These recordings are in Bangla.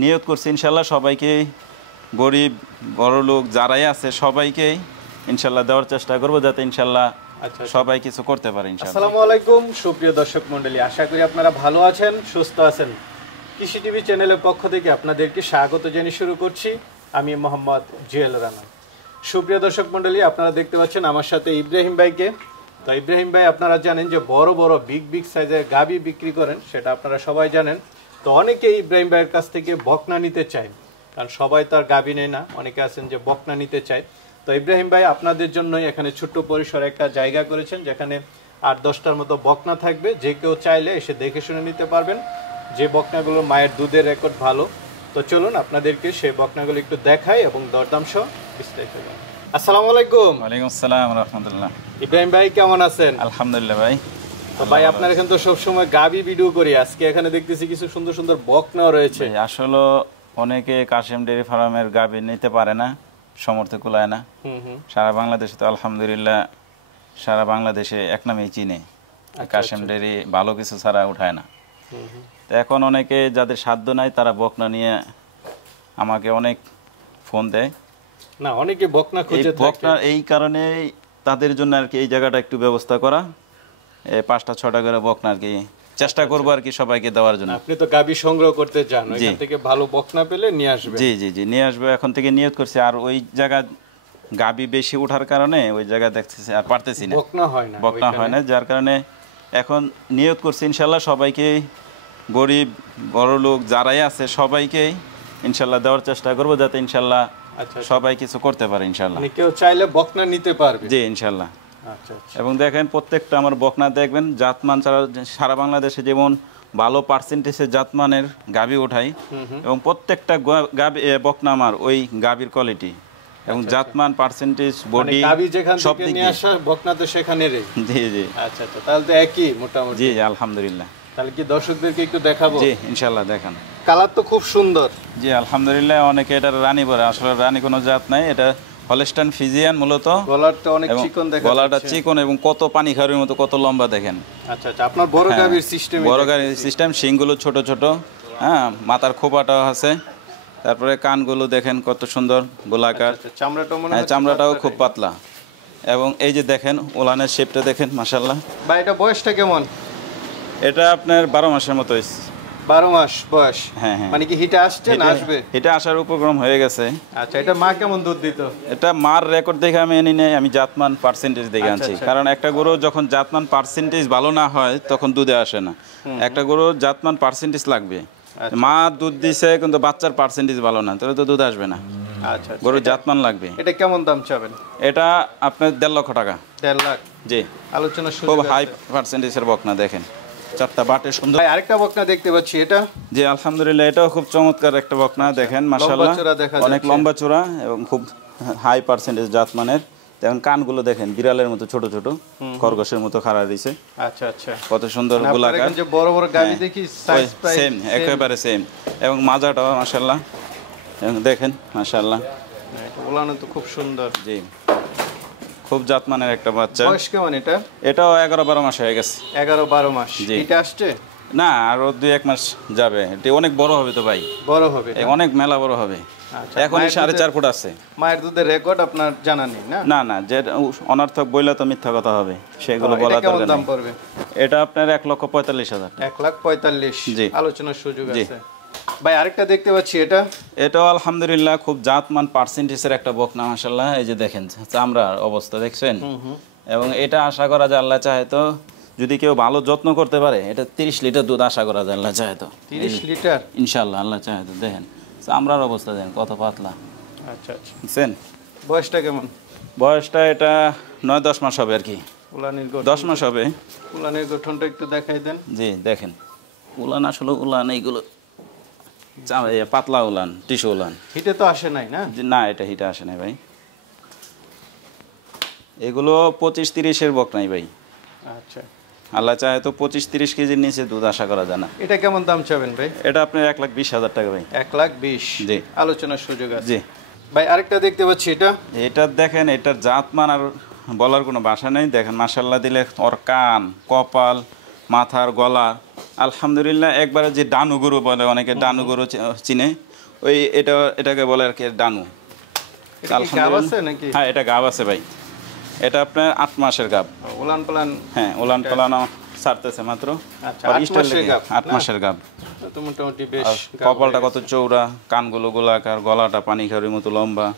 নিয়ত করছি ইনশাল্লাহ সবাইকে, গরিব বড়লোক যারাই আছে সবাইকে ইনশাল্লাহ দেওয়ার চেষ্টা করব, যাতে ইনশাল্লাহ সবাই কিছু করতে পারে ইনশাআল্লাহ। আসসালামু আলাইকুম সুপ্রিয় দর্শক মণ্ডলী, আশা করি আপনারা ভালো আছেন, সুস্থ আছেন। কৃষি টিভি চ্যানেলের পক্ষ থেকে আপনাদেরকে স্বাগত জানিয়ে শুরু করছি আমি মোহাম্মদ জুয়েল রানা। সুপ্রিয় দর্শক মণ্ডলী, আপনারা দেখতে পাচ্ছেন আমার সাথে ইব্রাহিম ভাইকে। তো ইব্রাহিম ভাই আপনারা জানেন যে বড় বড় বিগ সাইজের গাভী বিক্রি করেন, সেটা আপনারা সবাই জানেন। তো অনেকেই ইব্রাহিম ভাইয়ের কাছ থেকে বকনা নিতে চায়, কারণ সবাই তো আর গাভী নেয় না, অনেকে আছেন যে বকনা নিতে চায়। তো ইব্রাহিম ভাই আপনাদের জন্যই এখানে ছোট্ট পরিসরে একটা জায়গা করেছেন, যেখানে 8-10টার মতো বকনা থাকবে। যে কেউ চাইলে এসে দেখে শুনে নিতে পারবেন, যে বকনাগুলো মায়ের দুধের রেকর্ড ভালো। তো চলুন আপনাদেরকে সেই বকনাগুলো একটু দেখাই এবং দরদাম সহ বিস্তারিত জানাই। আসসালামু আলাইকুম। ওয়ালাইকুম আসসালাম ওয়া রাহমাতুল্লাহ। ইব্রাহিম ভাই কেমন আছেন? আলহামদুলিল্লাহ ভাই। তো ভাই আপনার এখানে তো সবসময় গাভী ভিডিও করি, আজকে এখানে দেখতেছি কিছু সুন্দর সুন্দর বকনাও রয়েছে। আসলে অনেকে কাশেম ডেয়ারি ফার্মের গাভী নিতে পারে না, সমর্থ কুলায় না। সারা বাংলাদেশে তো আলহামদুলিল্লাহ সারা বাংলাদেশে এক নামেই চিনে, কাশেম ডেয়ারি ভালো কিছু ছাড়া উঠায় না। তো এখন অনেকে যাদের সাধ্য নাই তারা বকনা নিয়ে আমাকে অনেক ফোন দেয়, না অনেকে বকনা খুঁজে থাকে। বকনা এই কারণে তাদের জন্য আর কি এই জায়গাটা একটু ব্যবস্থা করা, 5টা-6টা করে বকনা আর কি চেষ্টা করবো আর কি সবাইকে দেওয়ার জন্য। আপনি তো গাভী সংগ্রহ করতে চান, ওইখান থেকে ভালো বকনা পেলে নিয়ে আসবেন। জি জি জি নিয়ে আসবো, এখন থেকে নিয়ত করছি। আর ওই জায়গা গাভী বেশি ওঠার কারণে ওই জায়গা দেখতেছি আর পারতেছি না, বকনা হয় না, যার কারণে এখন নিয়ত করছি ইনশাল্লাহ সবাইকে, গরিব বড়লোক যারাই আছে সবাইকে ইনশাল্লাহ দেওয়ার চেষ্টা করবো, যাতে ইনশাল্লাহ সবাই কিছু করতে পারে ইনশাল্লাহ। কেউ চাইলে বকনা নিতে পারবে। জি ইনশাল্লাহ। এবং দেখেন প্রত্যেকটা আমার বকনা দেখবেন জাতমান ছাড়া, সারা বাংলাদেশে যেমন ভালো পার্সেন্টেজের জাতমানের গাভী ওঠাই, এবং প্রত্যেকটা বকনা আমার ওই গাভীর কোয়ালিটি এবং জাতমান পার্সেন্টেজ বডি সব দিক নিয়ে আসা বকনা তো সেখানে রে। জি জি আচ্ছা আচ্ছা, তাহলে তো একই মোটামুটি। জি আলহামদুলিল্লাহ। তাহলে কি দর্শকদেরকে একটু দেখাবো? জি ইনশাআল্লাহ দেখান। কালার তো খুব সুন্দর। জি আলহামদুলিল্লাহ। অনেকে এটা রানী বলে, আসলে রানী কোনো জাত নাই, এটা হলস্টাইন ফ্রিজিয়ান মূলত। গলাটা অনেক চিকন দেখা যাচ্ছে, গলাটা চিকন এবং কত পানি খাওয়ার মতো কত লম্বা দেখেন। আচ্ছা আচ্ছা, আপনার বড় গাভীর সিস্টেম, বড় গাভীর সিস্টেম, শিংগুলো ছোট ছোট, হ্যাঁ, মাথার খোপাটাও আছে, তারপরে কানগুলো দেখেন কত সুন্দর গোলাকার, চামড়াটাও খুব পাতলা, এবং এই যে দেখেন ওলানের শেপটা দেখেন মাশাআল্লাহ। ভাই এটা বয়সটা কেমন? এটা আপনার 12 মাসের মতো হয়েছে। 12 মাস বয়স? হ্যাঁ হ্যাঁ। মানে কি হিটে আসছে না আসবে? হিটে আসার উপক্রম হয়ে গেছে। আচ্ছা, এটা মা কেমন দুধ দিত? এটা মার রেকর্ড দেখে আমি এনে নেই, আমি জাতমান পার্সেন্টেজ দেখে আনছি। কারণ একটা গরু যখন জাতমান পার্সেন্টেজ ভালো না হয় তখন দুধে আসে না, একটা গরু জাতমান পার্সেন্টেজ লাগবে। মা দুধ দিছে কিন্তু বাচ্চার পার্সেন্টেজ ভালো না, তাহলে তো দুধ আসবে না। আচ্ছা, গরুর জাতমান লাগবে। এটা কেমন দাম চাবেন? এটা আপনার 1.5 লক্ষ টাকা। 1.5 লাখ? জি। আলোচনা শুরু। খুব হাই পার্সেন্টেজের বকনা দেখেন, 4টা বাটে সুন্দর। ভাই আরেকটা বকনা দেখতে পাচ্ছি, এটা? জি আলহামদুলিল্লাহ, এটাও খুব চমৎকার একটা বকনা দেখেন মাশাআল্লাহ, অনেক লম্বা চূড়া এবং খুব হাই পার্সেন্টেজ জাতমানের। দেখেন কানগুলো দেখেন বিড়ালের মতো ছোট ছোট, খরগোশের মতো খাড়া দিছে। আচ্ছা আচ্ছা, কত সুন্দর গোলাকার, যে বড় বড় গাভী দেখি সাইজ প্রায় সেম, একেবারে সেম, এবং মাজাটাও মাশাআল্লাহ দেখেন মাশাআল্লাহ। এটা ওলানো তো খুব সুন্দর। জি খুব জাতমানের একটা বাচ্চা। বয়স কেমন এটা? এটাও 11-12 মাস হয়ে গেছে। 11-12 মাস? এটা আসছে না, আরো 2-1 মাস যাবে। এটা অনেক বড় হবে তো ভাই, বড় হবে, অনেক মেলা বড় হবে। এখন 4.5 ফুট আছে। মায়ের দুধের রেকর্ড আপনার জানা নেই না? না না, যে অনর্থক বইলে তো মিথ্যা কথা হবে, সেগুলো বলা দরকার নেই। দাম পড়বে এটা আপনার 1,45,000। 1,45,000? জি। আলোচনার সুযোগ আছে। ভাই আরেকটা দেখতে পাচ্ছি, এটাও আলহামদুলিল্লাহ খুব জাতমান পার্সেন্টেজের একটা বকনা মাশাআল্লাহ। এই যে দেখেন চামড়ার অবস্থা দেখছেন, এবং এটা আশা করা যায় আল্লাহ চাহে তো যদি কেউ ভালো যত্ন করতে পারে, এটা 30 লিটার দুধ আশা করা যায় আল্লাহ চাহে তো। 30 লিটার ইনশাআল্লাহ আল্লাহ চাহে তো। দেখেন চামড়ার অবস্থা দেখেন কত পাতলা। আচ্ছা আচ্ছা, বুঝছেন? বয়সটা কেমন? বয়সটা এটা 9-10 মাস হবে আর কি। উলানের 10 মাস হবে। উলানের গঠনটা একটু দেখাই দেন। জি দেখেন, উলান আসলে উলান এইগুলো পাতলা উলান, টিস্যু উলান। হিটে তো আসে নাই না? না, এটা হিটে আসে নাই ভাই, এগুলো 25-30-এর বকনাই ভাই। আচ্ছা, আল্লাহ চাহে তো 25-30 কেজির নিচে দুধ আশা করা যায় না। এটা কেমন দাম চাবেন ভাই? এটা আপনার 1,20,000 টাকা ভাই। 1,20,000? জি। আলোচনার সুযোগ আছে। জি। ভাই আরেকটা দেখতে পাচ্ছি, এটা দেখেন, এটার জাতমান আর বলার কোনো ভাষা নেই। দেখেন মাশাআল্লাহ দিলে ওর কান, কপাল, মাথার গলা আলহামদুলিল্লাহ একবারে যে ডানু গরু বলে অনেকে ডানু গরু চিনে ওই এটাকে বলে আর কি ডানু। এটা কি গাব আছে নাকি? হ্যাঁ এটা গাব আছে ভাই, এটা আপনার 8 মাসের গাব। উলান পালান? হ্যাঁ উলান পালানো ছাড়তেছে মাত্র। আচ্ছা 8 মাসের গাব। 8 মাসের গাব। তো মোটামুটি বেশ কপালটা কত চৌড়া, কানগুলো গোলাকার, গলাটা পানি খাওয়ার মতো লম্বা।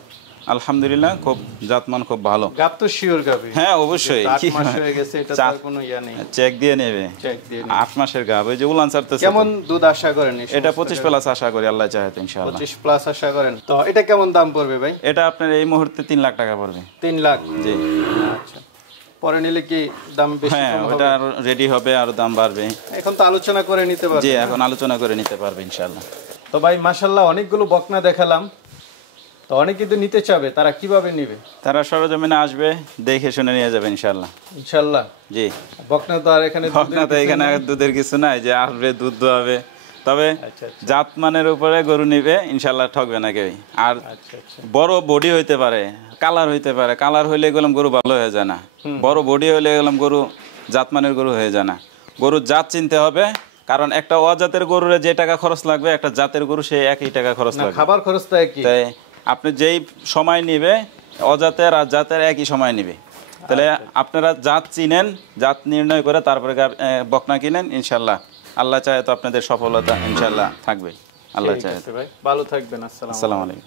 আলহামদুলিল্লাহ খুব জাতমান খুব ভালো। গাব তো শিওর গাবই। হ্যাঁ অবশ্যই, 8 মাস হয়ে গেছে, এটা তো কোনো ইয়া নেই, চেক দিয়ে নেবে। চেক দিয়ে 8 মাসের গাব, এই যে উলান ছাড়তেছে। কেমন দুধ আশা করেন? এটা 25 প্লাস আশা করি আল্লাহ চাহে তো ইনশাআল্লাহ। 25 প্লাস আশা করেন। তো এটা কেমন দাম পড়বে ভাই? এটা আপনার এই মুহূর্তে 3 লাখ টাকা পড়বে। 3 লাখ? জি। আচ্ছা, পরে নিলে কি দাম বেশি কম হবে? হ্যাঁ ওটা রেডি হবে আর দাম বাড়বে। এখন তো আলোচনা করে নিতে পারবে? জি এখন আলোচনা করে নিতে পারবে ইনশাআল্লাহ। তো ভাই মাশাআল্লাহ অনেকগুলো বকনা দেখালাম, তো অনেকে যদি নিতে চাবে তারা কিভাবে নেবে? তারা সরজমিনে আসবে, দেখে শুনে নিয়ে যাবে ইনশাআল্লাহ। ইনশাআল্লাহ। জি। বকনা তো আর এখানে বকনা তো এখানে দুধের কিছু নাই যে আসবে দুধ দোয়াবে, তবে আচ্ছা জাতমানের উপরে গরু নিবে ইনশাআল্লাহ, ঠকবে না কেউ। আর আচ্ছা বড় বডি হইতে পারে, কালার হইতে পারে, কালার হইলে গেলাম গরু ভালো হয়ে যায় না। বড় বডি হইলে গেলাম গরু জাতমানের গরু হয়ে যায় না। গরুর জাত চিনতে হবে, কারণ একটা অজাতের গরুরে যে টাকা খরচ লাগবে একটা জাতের গরু সেই একই টাকা খরচ লাগবে। খাবার খরচটা একই। তাই আপনি যেই সময় নিবে অজাতের আর জাতের একই সময় নিবে। তাহলে আপনারা জাত চিনেন, জাত নির্ণয় করে তারপরে বকনা কিনেন ইনশাআল্লাহ। আল্লাহ চাহে তো আপনাদের সফলতা ইনশাআল্লাহ থাকবে, আল্লাহ চাহে। ভাই ভালো থাকবেন। আসসালামু আলাইকুম।